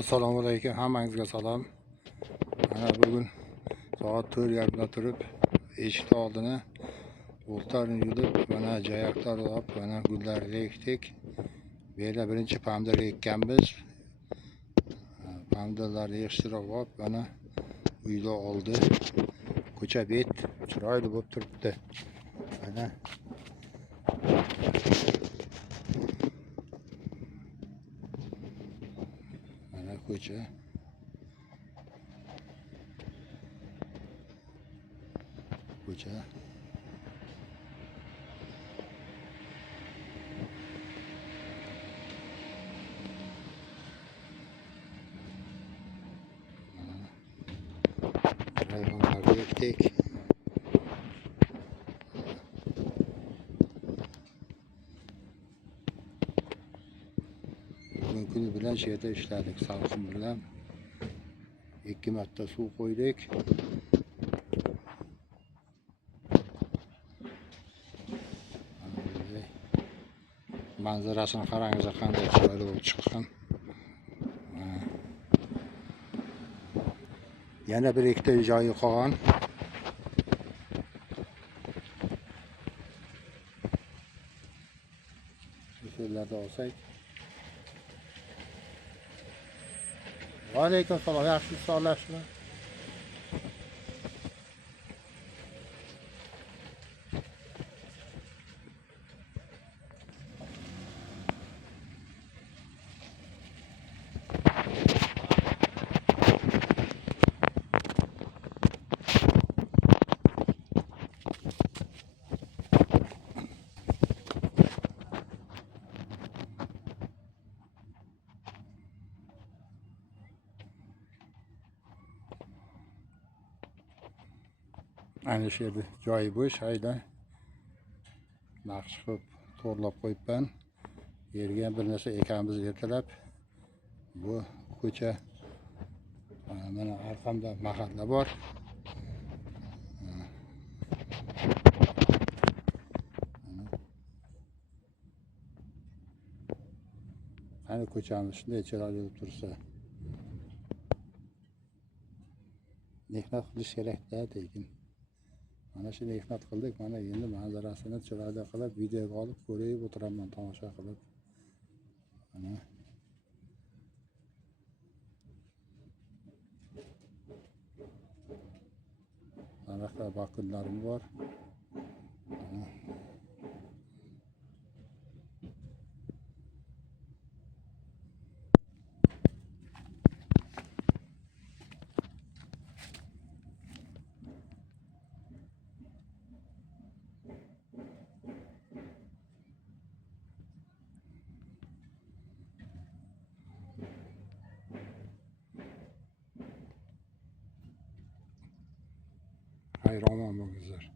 Assalomu alaykum, hammangizga salom. Mana bugun soat 4:30da turib, eshik oldini o'ltarni yulib, mana jayaklar olib, mana gullarni ekdik. Bu yerda birinchi pomidor ekkanmiz. Pomidorlarni yig'ishtirib olib, mana uyda oldi. Ko'cha bet chiroyli bo'lib turibdi. Mana ko'cha. Rayhonlarni ekdik. Bugun kuni bilan shu yerda ishladik. Salqin bilan 2 marta suv qo'ydik. Manzarasini qarangiz, qanday chiroyli bo'lib chiqqan. Yana bir ikkita joyi qolgan. Shu yerlarda olsak. Va alaykum salom, yaxshi sog'lashmi? Ana shu yerda joyi bo'sh, hayda. Naqsh qilib to'g'rilab qo'yibman. Yerga bir narsa ekamiz ertalab. Bu ko'cha. Mana orqamda mahalla bor. Ana ko'chamiz shunday chiroyli bo'lib tursa. Mehnat qilish kerak-da, lekin. Mana shu mehnat qildik, mana endi manzarasini chiroyli qilib videoga olib ko'rib o'tiraman, tomosha qilib. Mana anaqa bakunlarim bor. Hayır, omon bo'lingizlar.